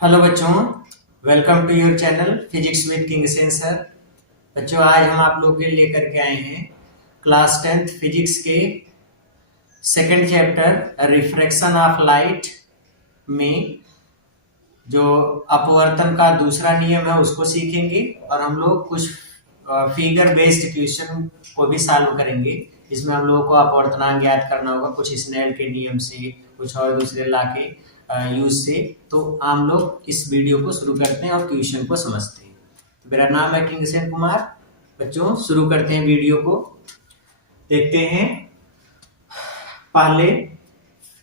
Hello बच्चों, welcome to your channel physics with Kingsen sir. बच्चों, आज हम आप लोग के लिए लेकर के आए हैं क्लास 10th फिजिक्स के second chapter refraction of light में जो अपवर्तन का दूसरा नियम है उसको सीखेंगे और हम लोग कुछ फिगर बेस्ड क्वेश्चन को भी सॉल्व करेंगे। इसमें हम लोगों को अपवर्तनांक ज्ञात करना होगा, कुछ स्नेल के नियम से, कुछ और दूसरे लॉ के यूज से। तो हम लोग इस वीडियो को शुरू करते हैं और क्वेश्चन को समझते हैं। तो मेरा नाम है किंगसेन कुमार। बच्चों, शुरू करते हैं वीडियो को। देखते हैं, पहले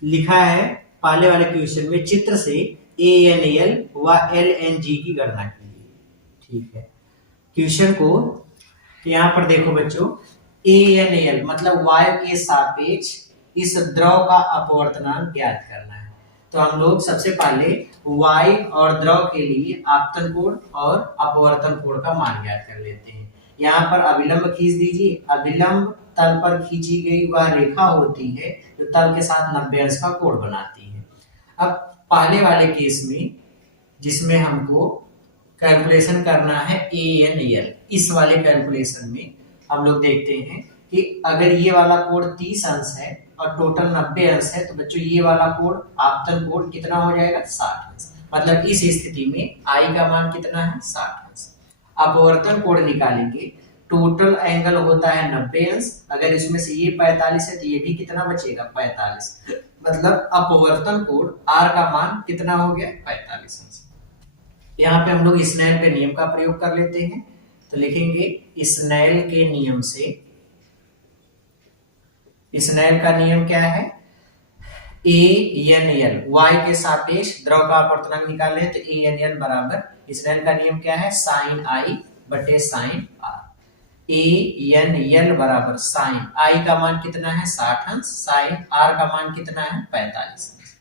लिखा है, पहले वाले क्वेश्चन में चित्र से ए एन एल व एल एन जी की गणना कीजिए। ठीक है, क्वेश्चन को यहाँ पर देखो बच्चों, ए एन एल मतलब वायु के सापेक्ष इस द्रव का अपवर्तनांक ज्ञात करना है। तो हम लोग सबसे पहले वायु और द्रव के लिए आपतन कोण और अपवर्तन कोण का मान ज्ञात कर लेते हैं। यहाँ पर अभिलंब खींच दीजिए। अभिलंब तल पर खींची गई वह रेखा होती है जो तल के साथ 90 अंश का कोण बनाती है। अब पहले वाले केस में जिसमें हमको कैलकुलेशन करना है ए एन एल, इस वाले कैलकुलेशन में हम लोग देखते हैं कि अगर ये वाला कोण 30 अंश है और टोटल 90 अंश है, तो बच्चों ये वाला कोण आपतन कोण कितना हो जाएगा? 60 अंश। मतलब इस स्थिति में आई का मान कितना है? 60 अंश। अपवर्तन कोण निकालेंगे, टोटल एंगल होता है 90 अंश। अगर इसमें से ये 45 है तो ये भी कितना बचेगा? 45। मतलब अपवर्तन कोण आर का मान कितना हो गया? 45 अंश। यहाँ पे हम लोग स्नेल के नियम का प्रयोग कर लेते हैं। तो लिखेंगे स्नेल के नियम से, स्नेल का नियम क्या है? ए एन एल, वाई के सापेक्ष द्रव का अपवर्तनांक निकाल रहे हैं तो ए एन एल बराबर, स्नेल का नियम क्या है? साइन आई बटे sine r. A n l बराबर साइन आई का मान कितना है? 60 अंश। साइन आर का मान कितना है? 45 अंश।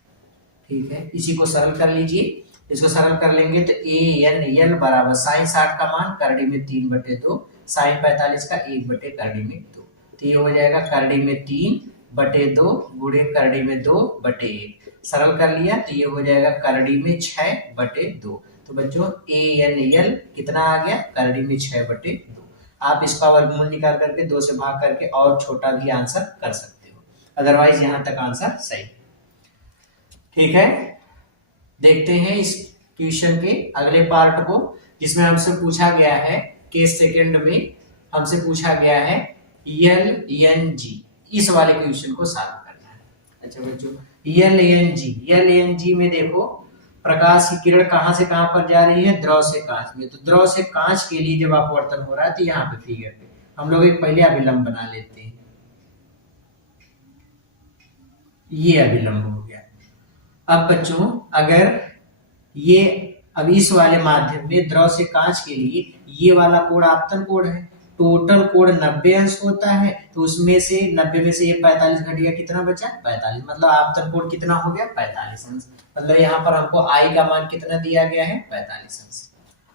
ठीक है, इसी को सरल कर लीजिए। इसको सरल कर लेंगे तो ए एन एल बराबर साइन 60 का मान करड़ी में 3/2, साइन 45 का 1/2। तो ये हो जाएगा करड़ी में 3/2 गुणे करड़ी में 2/1। सरल कर लिया तो ये हो जाएगा करड़ी में 6/2। तो बच्चों ए एन एल कितना आ गया? करड़ी में 6/2। आप इसका वर्गमूल निकाल करके 2 से भाग करके और छोटा भी आंसर कर सकते हो, अदरवाइज यहाँ तक आंसर सही। ठीक है, देखते हैं इस क्वेश्चन के अगले पार्ट को, जिसमें हमसे पूछा गया है, केस सेकंड में हमसे पूछा गया है एल एन जी। इस वाले क्वेश्चन को सॉल्व करना है। अच्छा बच्चों, एल एन जी में देखो, प्रकाश की किरण कहां से कहां पर जा रही है? द्रव से कांच में। तो द्रव से कांच के लिए जब अपवर्तन हो रहा है तो यहाँ पे फिगर पे हम लोग एक पहले अभिलंब बना लेते हैं। ये अभिलंब हो गया। अब बच्चों, अगर ये अब इस वाले माध्यम में द्रव से कांच के लिए ये वाला कोण आपतन कोण है, टोटल कोण 90 अंश होता है। तो उसमें से 90 में से ये 45 घट गया, कितना बचा? 45। मतलब आपतन कोण कितना हो गया? 45 अंश। मतलब यहाँ पर हमको आई का मान कितना दिया गया है? 45 अंश।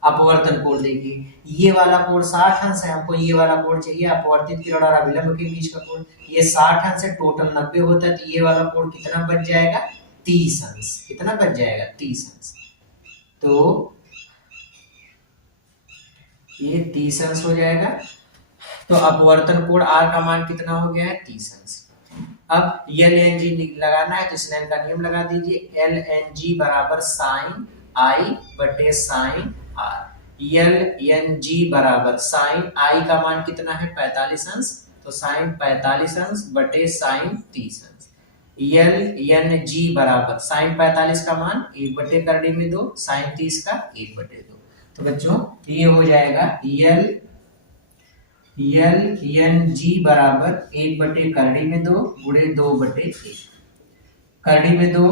अपवर्तन कोण देखिए, ये वाला कोण 60 अंश है, हमको ये वाला कोण चाहिए अपवर्तित किरण और अभिलंब के बीच का कोण। ये 60 अंश है, टोटल 90 होता है, तो ये वाला कोण कितना बच जाएगा? 30 अंश। कितना बच जाएगा? 30 अंश। तो ये 30 अंश हो जाएगा। तो अपवर्तन कोण आर का मान कितना हो गया है? 30 अंश। अब एल एन जी लगाना है तो स्नेल का नियम लगा दीजिए। एल एन जी बराबर साइन आई बटे sine r. L n g बराबर साइन आई का मान कितना है? 45 अंश। तो साइन 45 अंश बटे साइन 30 अंश। एल एन जी बराबर साइन 45 का मान 1/2, साइन 30 का 1/2। तो बच्चों ये हो जाएगा एल एन जी बराबर 1/2 गुणे 2/1। करड़ी में 2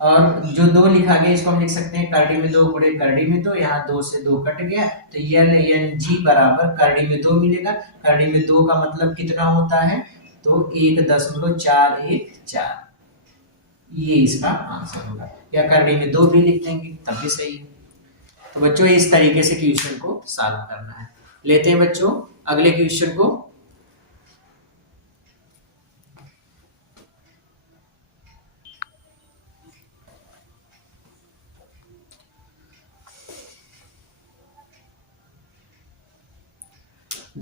और जो 2 लिखा गया इसको हम लिख सकते हैं करड़ी में 2 गुणे करड़ी में 2। यहाँ 2 से 2 कट गया तो एल एन जी बराबर करड़ी में 2 मिलेगा। करड़ी में 2 का मतलब कितना होता है? तो 1.414। ये इसका आंसर होगा, या करड़ी में 2 भी लिख देंगे तब भी सही है। तो बच्चों इस तरीके से क्वेश्चन को सॉल्व करना है। लेते हैं बच्चों अगले क्वेश्चन को।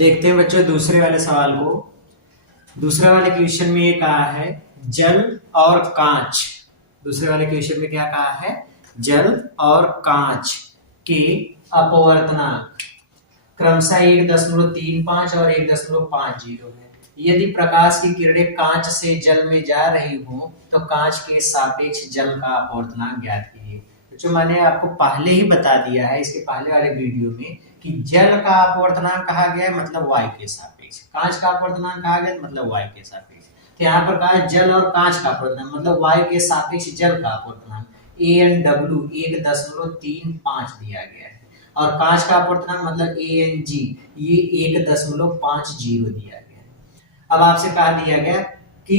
देखते हैं बच्चों दूसरे वाले सवाल को। दूसरे वाले क्वेश्चन में ये कहा है जल और कांच। दूसरे वाले क्वेश्चन में क्या कहा है? जल और कांच के अपवर्तनांक क्रमशः 1.35 और 1.50 है। यदि प्रकाश की किरणें कांच से जल में जा रही हो तो कांच के सापेक्ष जल का अपवर्तनांक ज्ञात कीजिए। जो मैंने आपको पहले ही बता दिया है इसके पहले वाले वीडियो में कि जल का अपवर्तनांक कहा गया है मतलब y के सापेक्ष, कांच का अपवर्तनांक कहा गया मतलब y के सापेक्ष। तो यहाँ पर कहा जल और कांच का अपवर्तनांक मतलब y के सापेक्ष जल का अपवर्तनांक AnW 1.35 दिया गया है और कांच का अपवर्तनांक मतलब Ang ये 1.50 दिया गया है। अब आपसे कहा दिया गया कि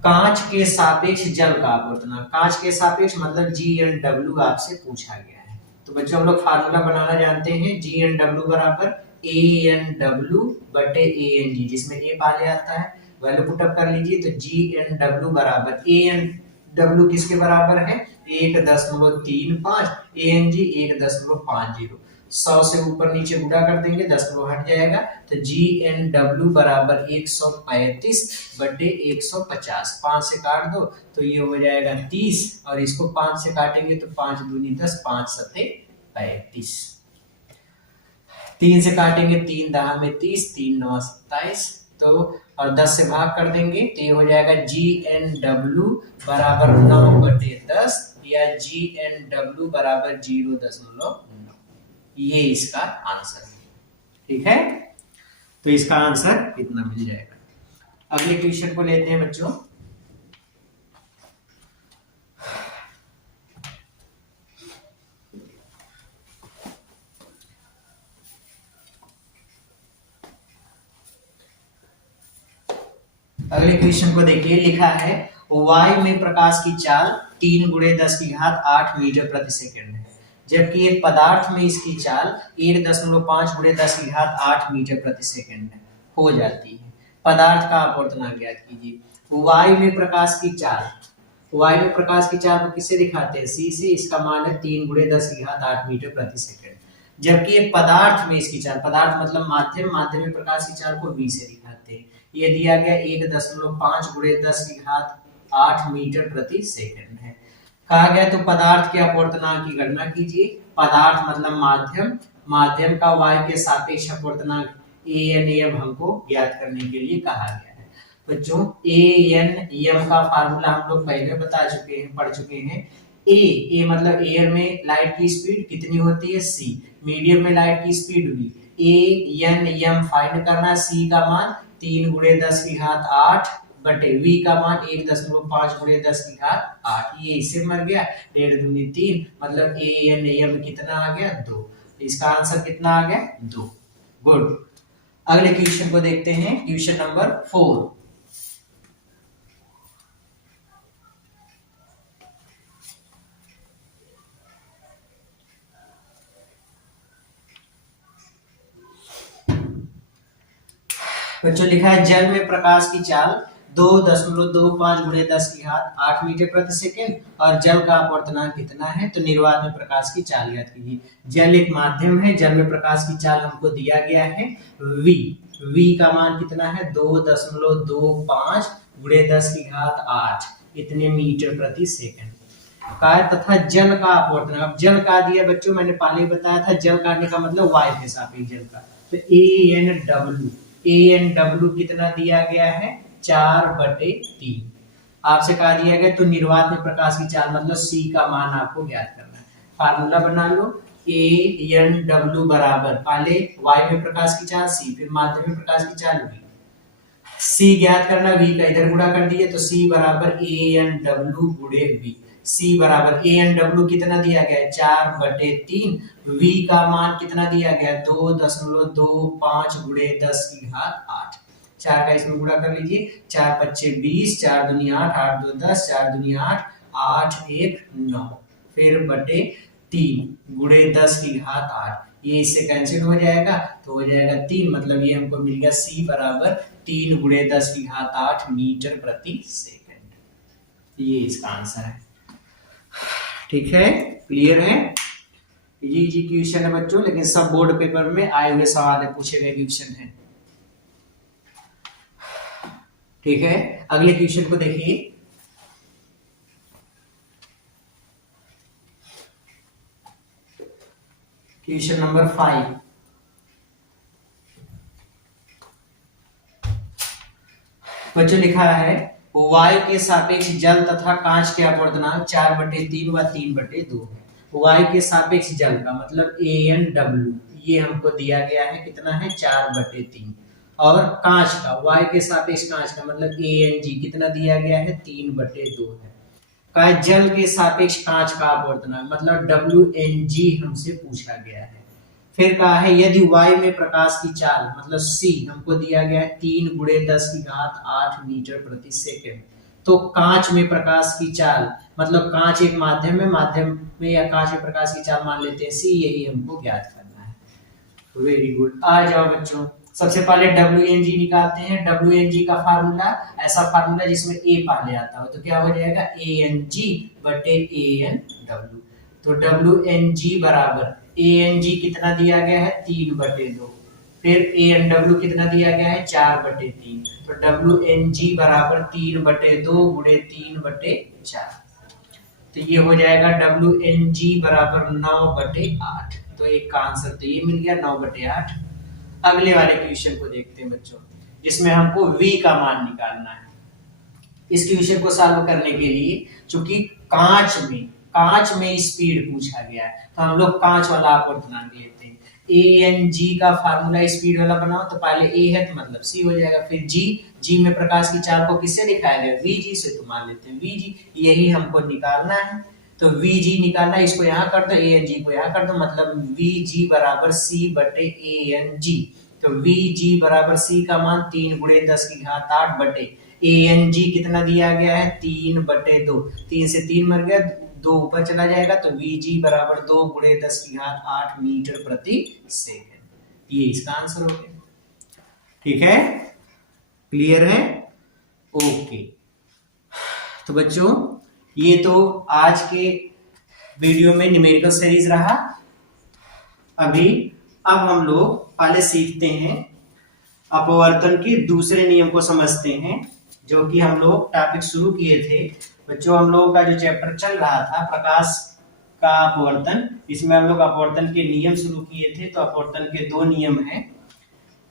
कांच के सापेक्ष जल का अपवर्तनांक, कांच के सापेक्ष मतलब Gn/W आपसे पूछा गया है। तो बच्चों हम लोग फार्मूला बनाना जानते हैं Gn/W बराबर An/W बटे Ang, जिसमें A पहले आता है वैल्यू पुटअप कर लीजिए। तो Gn/W बराबर An/W किसके बराबर है? 1.35, Ang 1.50। 100 से ऊपर नीचे गुणा कर देंगे 10 हट जाएगा। तो Gn/W बराबर 135 बटे 150, 5 से काट दो तो ये हो जाएगा 30 और इसको 5 से काटेंगे तो 5 दूनी 10, 5 सत्ते 35। 3 से काटेंगे 3 दहा में 30, 3 9 27 तो और 10 से भाग कर देंगे तो ये हो जाएगा Gn/W बराबर 9 बटे 10 या Gn/W बराबर 0.9। ये इसका आंसर है। ठीक है, तो इसका आंसर इतना मिल जाएगा। अगले क्वेश्चन को लेते हैं बच्चों। अगले क्वेश्चन को देखिए, लिखा है वायु में प्रकाश की चाल 3 × 10⁸ मीटर प्रति सेकंड है, जबकि एक पदार्थ में इसकी चाल 1.5 × 10⁸ मीटर प्रति सेकंड हो जाती है। पदार्थ का अपवर्तनांक ज्ञात कीजिए। वायु में प्रकाश की चाल, वायु में प्रकाश की चाल को किससे दिखाते हैं? C से। इसका मान है 3 × 10⁸ मीटर प्रति सेकंड। जबकि एक पदार्थ में इसकी चाल, पदार्थ मतलब माध्यम, माध्यम में प्रकाश की चाल को V से दिखाते हैं। ये दिया गया 1.5 × 10⁸ मीटर प्रति सेकंड है। कहा गया तो पदार्थ के अपवर्तनांक की गणना कीजिए। पदार्थ मतलब माध्यम, माध्यम का वायु के सापेक्ष अपवर्तनांक An हमको ज्ञात करने के लिए कहा गया है। बच्चों An का फार्मूला हम लोग पहले बता चुके हैं, पढ़ चुके हैं। ए मतलब एयर में लाइट की स्पीड कितनी होती है? C। मीडियम में लाइट की स्पीड V। An फाइंड करना, C का मान 3 × 10⁸ बटे V का मान 1.5 × 10⁸। ये इससे मर गया, 1.5 दूनी 3 मतलब An कितना आ गया? 2। इसका आंसर कितना आ गया? 2। गुड। अगले क्वेश्चन को देखते हैं, क्वेश्चन नंबर 4। बच्चों लिखा है जल में प्रकाश की चाल 2.25 × 10⁸ मीटर प्रति सेकंड और जल का अपवर्तनांक कितना है? तो निर्वात में प्रकाश की चाल ज्ञात कीजिए। जल एक माध्यम है, जल में प्रकाश की चाल हमको दिया गया है V का मान कितना है? 2.25 × 10⁸ इतने मीटर प्रति सेकंड का तथा जल का अपवर्तनांक। जल का दिया बच्चों, मैंने पहले ही बताया था जल का का मतलब वायु के सापेक्ष जल का। तो An/W कितना दिया गया है? 4/3 आपसे कहा दिया गया। तो निर्वात में प्रकाश की चाल मतलब C का मान आपको ज्ञात करना है। फार्मूला बना लो An/W बराबर पहले वायु में प्रकाश की चाल C, फिर माध्यम में प्रकाश की चाल V। C ज्ञात करना, V का इधर गुणा कर दिए तो C बराबर An/W × V। C बराबर An/W कितना दिया गया है? 4/3। V का मान कितना दिया गया? 2.25 × 10⁸। 4 का इसमें गुणा कर लीजिए, 4 × 5 = 20, 4 दूनी 8, 8 2 10, 4 दूनी 8, 8 1 9 फिर बटे 3 × 10⁸। ये इससे कैंसिल हो जाएगा तो हो जाएगा 3, मतलब ये हमको मिल गया C बराबर 3 × 10⁸ मीटर प्रति सेकंड। ये इसका आंसर है। ठीक है, क्लियर है। ये जी क्वेश्चन है बच्चों, लेकिन सब बोर्ड पेपर में आए हुए सवाल है, पूछे गए क्वेश्चन है। ठीक है, अगले क्वेश्चन को देखिए। Question number 5। बच्चों लिखा है वायु के सापेक्ष जल तथा कांच के अपवर्तनांक 4/3 व 3/2 है। वायु के सापेक्ष जल का मतलब AnW, ये हमको दिया गया है, कितना है 4/3। और कांच का, वायु के सापेक्ष कांच का मतलब Ang कितना दिया गया है 3/2 है। का जल के सापेक्ष कांच का अपवर्तनांक मतलब Wng हमसे पूछा गया है। फिर कहा है यदि वायु में प्रकाश की चाल मतलब c हमको दिया गया है 3 × 10⁸ मीटर प्रति सेकंड, तो कांच में प्रकाश की चाल मतलब कांच एक माध्यम है, माध्यम में या कांच में प्रकाश की चाल मान लेते हैं c, यही हमको ज्ञात करना है। वेरी गुड, आ जाओ बच्चों। सबसे पहले Wng निकालते हैं। Wng का फार्मूला, ऐसा फार्मूला जिसमें a पहले आता हो, तो क्या हो जाएगा Ang/Anw। तो Wng बराबर Ang कितना दिया गया है 3/2, फिर Anw कितना दिया गया है 4/3, तो Wng बराबर 3/2 × 3/4, तो ये हो जाएगा Wng बराबर 9/8। तो एक का आंसर तो ये मिल गया 9/8। अगले वाले क्वेश्चन को देखते हैं बच्चों, जिसमें हमको v का मान निकालना है। इस क्वेश्चन को सॉल्व करने के लिए चूंकि कांच में स्पीड पूछा गया है, तो हम लोग कांच वाला अपवर्तनांक लेते हैं। Ang का फार्मूला स्पीड वाला बनाओ, तो पहले a है तो मतलब c हो जाएगा, फिर g में प्रकाश की चाल को किससे दिखाया गया vg से, तो मान लेते हैं vg, यही हमको निकालना है। तो vg निकालना है, इसको यहाँ कर दो, Ang को यहाँ कर दो, मतलब vg बराबर c/Ang। तो vg बराबर c का मान 3 × 10⁸ Ang कितना दिया गया है 3/2, 3 से 3 मर गया, 2 ऊपर चला जाएगा, तो Vg बराबर 2 × 10⁸ मीटर प्रति सेकंड। ये इसका आंसर हो गया। ठीक है, क्लियर है? ओके। तो बच्चों ये तो आज के वीडियो में न्यूमेरिकल सीरीज रहा। अब हम लोग पहले सीखते हैं अपवर्तन के दूसरे नियम को समझते हैं, जो कि हम लोग टॉपिक शुरू किए थे बच्चों। हम लोगों का जो चैप्टर चल रहा था प्रकाश का अपवर्तन, इसमें हम लोग अपवर्तन के नियम शुरू किए थे। तो अपवर्तन के 2 नियम हैं।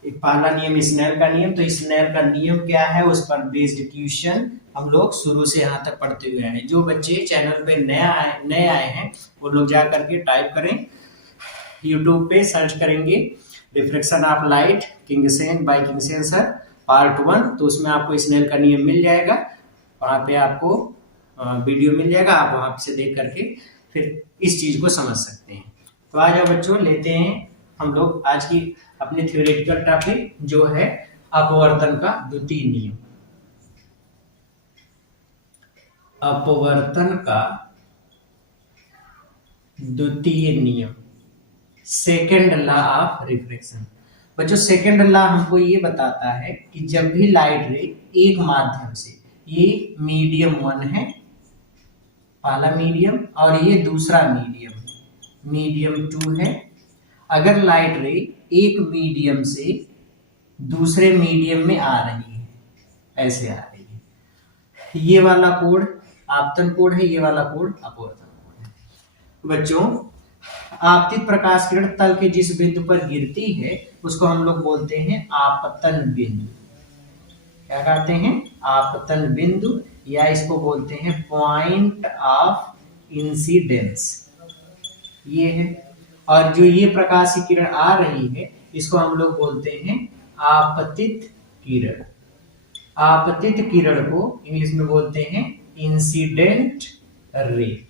एक पहला नियम स्नेल का नियम, तो स्नेल का नियम क्या है उस पर बेस्ड क्वेश्चन हम लोग शुरू से यहाँ तक पढ़ते हुए हैं। जो बच्चे चैनल पे नए आए हैं वो लोग जा करके टाइप करें, यूट्यूब पे सर्च करेंगे reflection of light Kingsen by Kingsen sir part 1, तो उसमें आपको स्नेल का नियम मिल जाएगा। वहाँ पे आपको वीडियो मिल जाएगा, आप वहाँ से देख करके फिर इस चीज को समझ सकते हैं। तो आ जाओ बच्चों, लेते हैं हम लोग आज की अपनी थ्योरेटिकल टॉपिक, जो है अपवर्तन का द्वितीय नियम। अपवर्तन का द्वितीय नियम, सेकेंड लॉ ऑफ रिफ्लेक्शन। बच्चों सेकेंड लॉ हमको ये बताता है कि जब भी लाइट रे एक माध्यम से, ये मीडियम 1 है पहला मीडियम, और ये दूसरा मीडियम मीडियम 2 है। अगर लाइट रे एक मीडियम से दूसरे मीडियम में आ रही है, ऐसे आ रही है, ये वाला कोड आपतन कोड है, ये वाला कोड अपवर्तन कोड है। बच्चों आपतित प्रकाश किरण तल के जिस बिंदु पर गिरती है उसको हम लोग बोलते हैं आपतन बिंदु। क्या कहते हैं? आपतन बिंदु, या इसको बोलते हैं पॉइंट ऑफ इंसिडेंस, ये है। और जो ये प्रकाश की किरण आ रही है इसको हम लोग बोलते हैं आपतित किरण। आपतित किरण को इंग्लिश में बोलते हैं इंसिडेंट रे,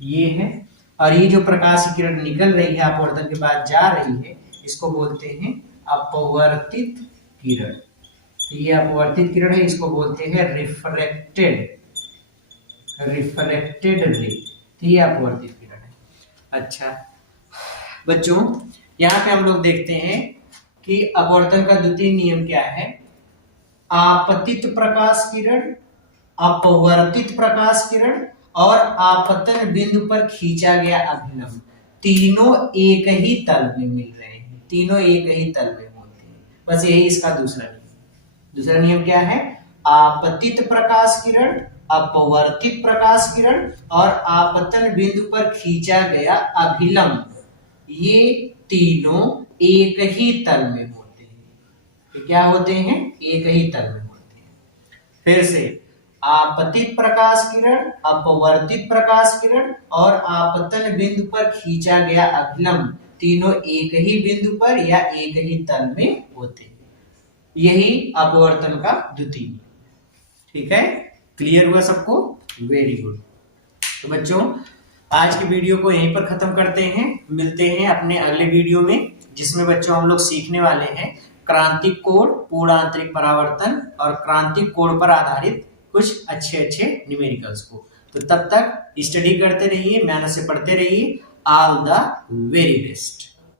ये है। और ये जो प्रकाश की किरण निकल रही है अपवर्तन के बाद जा रही है, इसको बोलते हैं अपवर्तित किरण। तो ये अपवर्तित किरण है, इसको बोलते हैं रिफ्रैक्टेड रे। तो ये अपवर्तित किरण है। अच्छा बच्चों, यहाँ पे हम लोग देखते हैं कि अपवर्तन का द्वितीय नियम क्या है। आपतित प्रकाश किरण, अपवर्तित प्रकाश किरण और आपतन बिंदु पर खींचा गया अभिलंब, तीनों एक ही तल में मिल रहे हैं, तीनों एक ही तल में होते हैं। बस यही इसका दूसरा नियम। दूसरा नियम क्या है? आपतित प्रकाश किरण, अपवर्तित प्रकाश किरण और आपतन बिंदु पर खींचा गया अभिलंब, ये तीनों एक ही तल में होते हैं। ये क्या होते हैं? एक ही तल में होते हैं। फिर से, आपतित प्रकाश किरण, अपवर्तित प्रकाश किरण और आपतन बिंदु पर खींचा गया अभिलंब, तीनों एक ही बिंदु पर या एक ही तल में होते हैं। यही अपवर्तन का द्वितीय। ठीक है, क्लियर हुआ सबको? Very good. तो बच्चों, आज की वीडियो को यहीं पर खत्म करते हैं। मिलते हैं अपने अगले वीडियो में, जिसमें बच्चों हम लोग सीखने वाले हैं क्रांतिक कोण, पूर्ण आंतरिक परावर्तन और क्रांतिक कोण पर आधारित कुछ अच्छे न्यूमेरिकल्स को। तो तब तक स्टडी करते रहिए, मेहनत से पढ़ते रहिए। All the very best.